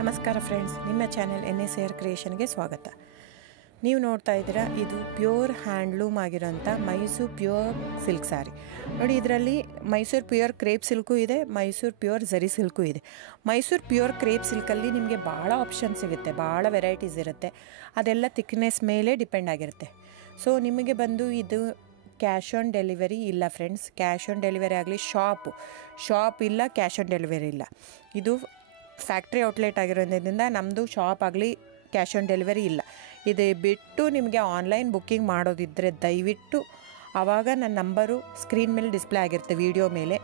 ನಮಸ್ಕಾರ ಫ್ರೆಂಡ್ಸ್, ನಿಮ್ಮ channel NSAR ಕ್ರಿಯೇಷನ್ಗೆ ಸ್ವಾಗತ. ನೀವು ನೋಡ್ತಾ ಇದ್ದೀರಾ, ಇದು ಪ್ಯೂರ್ ಹ್ಯಾಂಡ್ಲೂಮ್ ಆಗಿರೋಂಥ ಮೈಸೂರು ಪ್ಯೂರ್ ಸಿಲ್ಕ್ ಸ್ಯಾರಿ. ನೋಡಿ, ಇದರಲ್ಲಿ ಮೈಸೂರು ಪ್ಯೂರ್ ಕ್ರೇಪ್ ಸಿಲ್ಕು ಇದೆ, ಮೈಸೂರು ಪ್ಯೂರ್ ಝರಿ ಸಿಲ್ಕು ಇದೆ. ಮೈಸೂರು ಪ್ಯೂರ್ ಕ್ರೇಪ್ ಸಿಲ್ಕಲ್ಲಿ ನಿಮಗೆ ಭಾಳ ಆಪ್ಷನ್ ಸಿಗುತ್ತೆ, ಭಾಳ ವೆರೈಟೀಸ್ ಇರುತ್ತೆ. ಅದೆಲ್ಲ ಥಿಕ್ನೆಸ್ ಮೇಲೆ ಡಿಪೆಂಡ್ ಆಗಿರುತ್ತೆ. ಸೊ ನಿಮಗೆ ಬಂದು ಇದು ಕ್ಯಾಶ್ ಆನ್ ಡೆಲಿವರಿ ಇಲ್ಲ ಫ್ರೆಂಡ್ಸ್. ಕ್ಯಾಶ್ ಆನ್ ಡೆಲಿವರಿ ಆಗಲಿ, ಶಾಪ್ ಇಲ್ಲ, ಕ್ಯಾಶ್ ಆನ್ ಡೆಲಿವರಿ ಇಲ್ಲ. ಇದು ಫ್ಯಾಕ್ಟ್ರಿ ಔಟ್ಲೆಟ್ ಆಗಿರೋದ್ರಿಂದ ನಮ್ಮದು ಶಾಪ್ ಆಗಲಿ ಕ್ಯಾಶ್ ಆನ್ ಡೆಲಿವರಿ ಇಲ್ಲ. ಇದು ಬಿಟ್ಟು ನಿಮಗೆ ಆನ್ಲೈನ್ ಬುಕ್ಕಿಂಗ್ ಮಾಡೋದಿದ್ದರೆ ದಯವಿಟ್ಟು ಆವಾಗ ನನ್ನ ನಂಬರು ಸ್ಕ್ರೀನ್ ಮೇಲೆ ಡಿಸ್ಪ್ಲೇ ಆಗಿರುತ್ತೆ, ವಿಡಿಯೋ ಮೇಲೆ.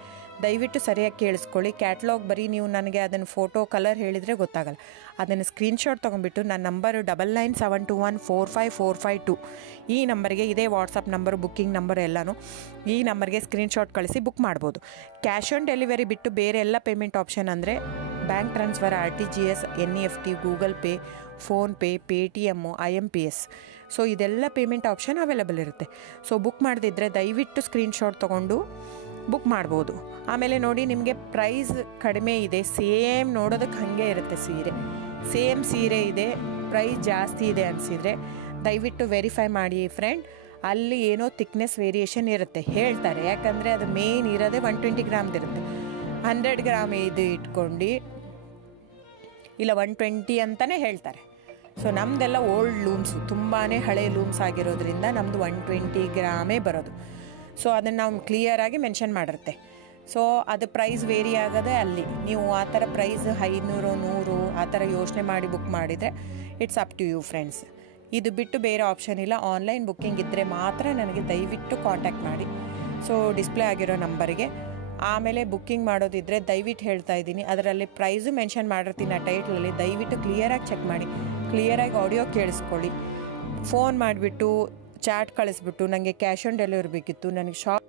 ದಯವಿಟ್ಟು ಸರಿಯಾಗಿ ಕೇಳಿಸ್ಕೊಳ್ಳಿ. ಕ್ಯಾಟ್ಲಾಗ್ ಬರೀ ನೀವು ನನಗೆ ಅದನ್ನು ಫೋಟೋ ಕಲರ್ ಹೇಳಿದರೆ ಗೊತ್ತಾಗಲ್ಲ. ಅದನ್ನು ಸ್ಕ್ರೀನ್ಶಾಟ್ ತೊಗೊಂಡ್ಬಿಟ್ಟು ನನ್ನ ನಂಬರು 9972145452 ಈ ನಂಬರ್ಗೆ, ಇದೇ ವಾಟ್ಸಪ್ ನಂಬರು, ಬುಕ್ಕಿಂಗ್ ನಂಬರ್ ಎಲ್ಲನೂ ಈ ನಂಬರ್ಗೆ ಸ್ಕ್ರೀನ್ಶಾಟ್ ಕಳಿಸಿ ಬುಕ್ ಮಾಡ್ಬೋದು. ಕ್ಯಾಶ್ ಆನ್ ಡೆಲಿವರಿ ಬಿಟ್ಟು ಬೇರೆ ಎಲ್ಲ ಪೇಮೆಂಟ್ ಆಪ್ಷನ್ ಅಂದರೆ bank transfer, RTGS, NEFT, Google pay, PhonePe, Paytm, IMPS. So ಇದೆಲ್ಲ ಪೇಮೆಂಟ್ ಆಪ್ಷನ್ ಅವೈಲೇಬಲ್ ಇರುತ್ತೆ. ಸೊ ಬುಕ್ ಮಾಡದಿದ್ದರೆ ದಯವಿಟ್ಟು ಸ್ಕ್ರೀನ್ಶಾಟ್ ತೊಗೊಂಡು ಬುಕ್ ಮಾಡ್ಬೋದು. ಆಮೇಲೆ ನೋಡಿ, ನಿಮಗೆ ಪ್ರೈಸ್ ಕಡಿಮೆ ಇದೆ, ಸೇಮ್ ನೋಡೋದಕ್ಕೆ ಹಾಗೆ ಇರುತ್ತೆ ಸೇಮ್ ಸೀರೆ ಇದೆ, ಪ್ರೈಸ್ ಜಾಸ್ತಿ ಇದೆ ಅನಿಸಿದರೆ ದಯವಿಟ್ಟು ವೆರಿಫೈ ಮಾಡಿ ಫ್ರೆಂಡ್. ಅಲ್ಲಿ ಏನೋ ಥಿಕ್ನೆಸ್ ವೇರಿಯೇಷನ್ ಇರುತ್ತೆ ಹೇಳ್ತಾರೆ, ಯಾಕಂದರೆ ಅದು ಮೇನ್ ಇರೋದೇ 120 ಗ್ರಾಮ್ದಿರುತ್ತೆ. 100 ಗ್ರಾಮ್ ಇದು ಇಟ್ಕೊಂಡು ಇಲ್ಲ 120 ಅಂತಲೇ ಹೇಳ್ತಾರೆ. ಸೊ ನಮ್ಮದೆಲ್ಲ ಓಲ್ಡ್ ಲೂಮ್ಸು, ತುಂಬಾ ಹಳೆ ಲೂಮ್ಸ್ ಆಗಿರೋದ್ರಿಂದ ನಮ್ಮದು 120 ಗ್ರಾಮೇ ಬರೋದು. ಸೊ ಅದನ್ನು ನಾವು ಕ್ಲಿಯರಾಗಿ ಮೆನ್ಷನ್ ಮಾಡಿರುತ್ತೆ. ಸೊ ಅದು ಪ್ರೈಸ್ ವೇರಿ ಆಗೋದೇ ಅಲ್ಲಿ. ನೀವು ಆ ಥರ ಪ್ರೈಸ್ 500, 100 ಆ ಥರ ಯೋಚನೆ ಮಾಡಿ ಬುಕ್ ಮಾಡಿದರೆ it's up to you friends. ಇದು ಬಿಟ್ಟು ಬೇರೆ ಆಪ್ಷನ್ ಇಲ್ಲ. ಆನ್ಲೈನ್ ಬುಕ್ಕಿಂಗ್ ಇದ್ದರೆ ಮಾತ್ರ ನನಗೆ ದಯವಿಟ್ಟು ಕಾಂಟ್ಯಾಕ್ಟ್ ಮಾಡಿ, ಸೊ ಡಿಸ್ಪ್ಲೇ ಆಗಿರೋ ನಂಬರಿಗೆ. ಆಮೇಲೆ ಬುಕ್ಕಿಂಗ್ ಮಾಡೋದಿದ್ದರೆ ದಯವಿಟ್ಟು ಹೇಳ್ತಾ ಇದ್ದೀನಿ, ಅದರಲ್ಲಿ ಪ್ರೈಸು ಮೆನ್ಷನ್ ಮಾಡಿರ್ತೀನಿ ಆ ಟೈಟ್ಲಲ್ಲಿ. ದಯವಿಟ್ಟು ಕ್ಲಿಯರಾಗಿ ಚೆಕ್ ಮಾಡಿ, ಕ್ಲಿಯರಾಗಿ ಆಡಿಯೋ ಕೇಳಿಸ್ಕೊಳ್ಳಿ. ಫೋನ್ ಮಾಡಿಬಿಟ್ಟು ಚಾಟ್ ಕಳಿಸ್ಬಿಟ್ಟು ನನಗೆ ಕ್ಯಾಶ್ ಆನ್ ಡೆಲಿವರಿ ಬೇಕಿತ್ತು, ನನಗೆ ಶಾಪ್